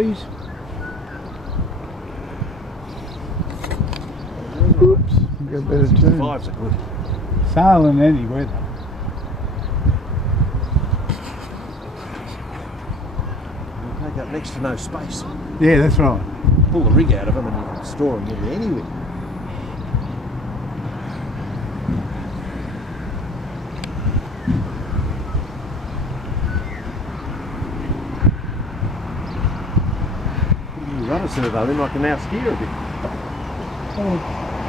trees. Oops, got a bit of turn. 65s are good. Sail in any weather. They take up next to no space. Yeah, that's right. Pull the rig out of them and you can store them nearly anywhere. You run a servo, then I can now steer a bit. Well,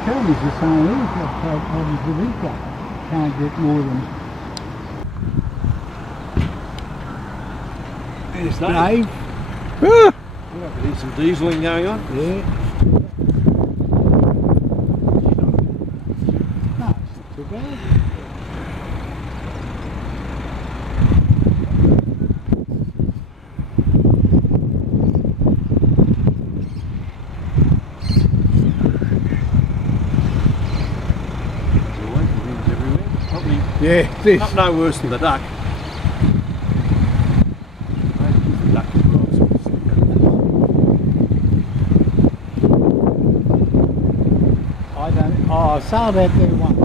Kermit's the same. He's got problems with his car. Can't get more than... There's Dave. I can hear some dieseling going on. Yeah. No, it's not too bad. Yeah, this. Not no worse than the duck. I don't. Oh, I sailed out there once.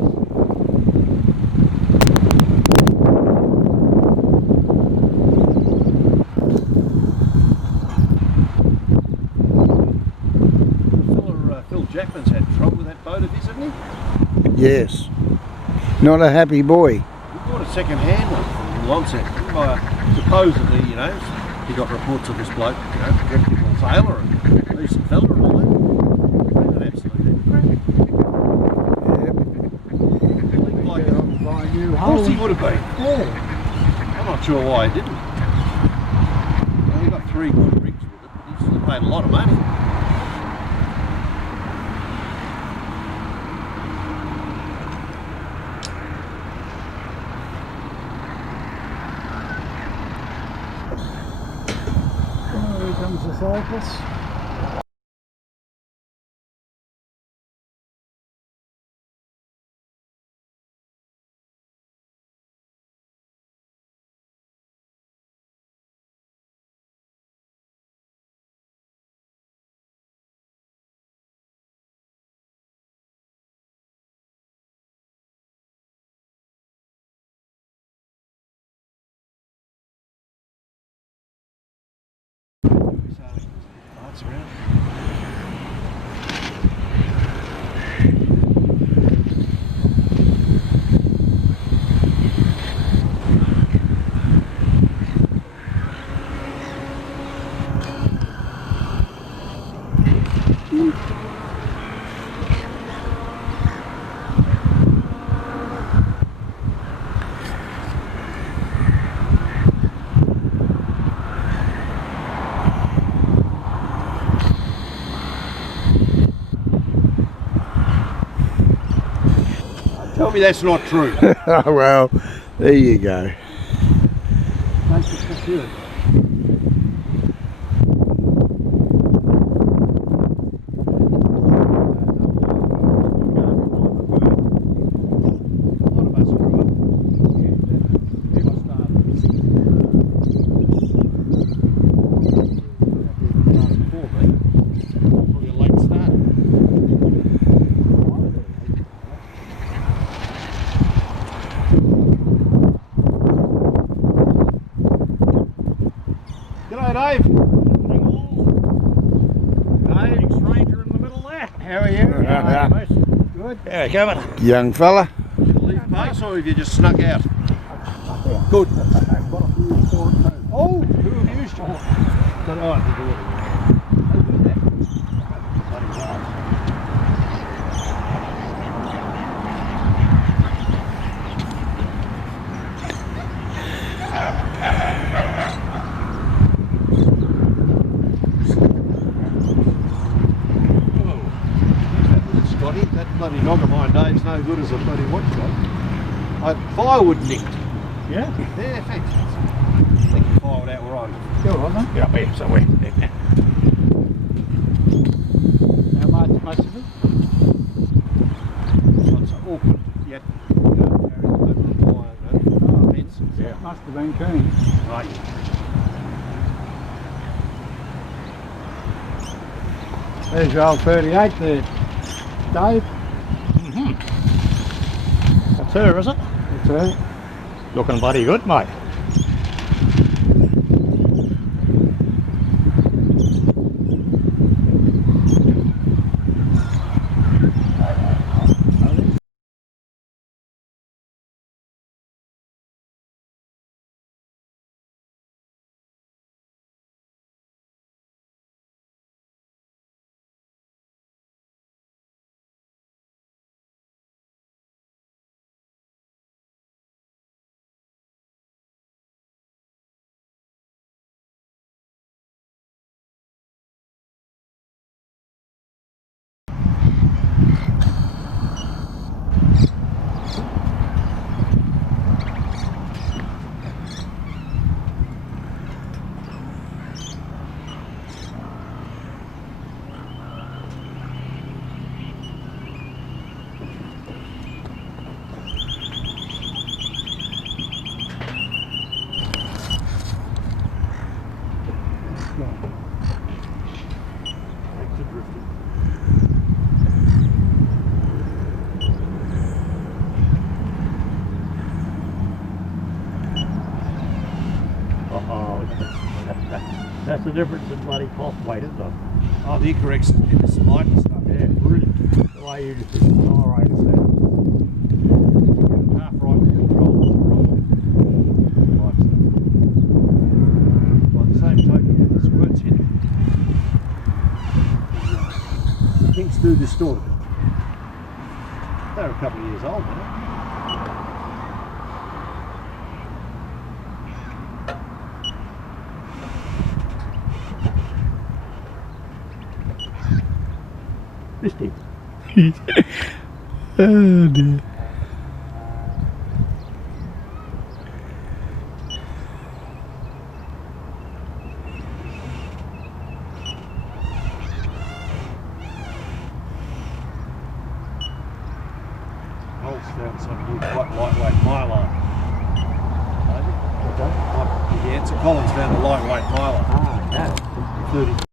Phil Jackman's had trouble with that boat of his, hasn't he? Yes. Not a happy boy. He bought a second-hand one from Lancet by supposedly, you know, he got reports of this bloke, you know, reputable sailor and decent fella and all that. Absolutely crap. Like, of course he would have been. Yeah. I'm not sure why he didn't. Well, he got 3 good rigs with it, but he still paid a lot of money. Here comes the cyclist. Lights around. Tell me that's not true. Oh, well, there you go. Makes it secure. G'day, Dave. Dave, stranger in the middle there. How are you? Good. Yeah, Kermit. Young fella. Leave pace or have you just snuck out? Good. Oh, who have you shot? But I have to do it. That bloody dog of mine, Dave's no good as a bloody watch dog. Firewood nicked. Yeah? Yeah, thanks. I think you firewood out where I live. Still on there? Yeah, up here somewhere. How much of it? It's awkward. You had to carry the wire, fence. Yeah. Must have been keen. Right. There's your old 38 there, Dave. That's her, is it? That's her. Looking bloody good, mate. That's the difference in bloody cloth weight, isn't it? Oh, the incorrect in the slide and stuff. Yeah, brilliant. The way you just accelerated that. Half right with control, wrong. Like so. By the same token, the squirt's hitting. Things do distort. They're a couple of years old now. Missed him. Oh dear. Cole's found some new quite lightweight mylar. What's that? Yeah, it's a Collins found a lightweight mylar. Ah, yeah. 30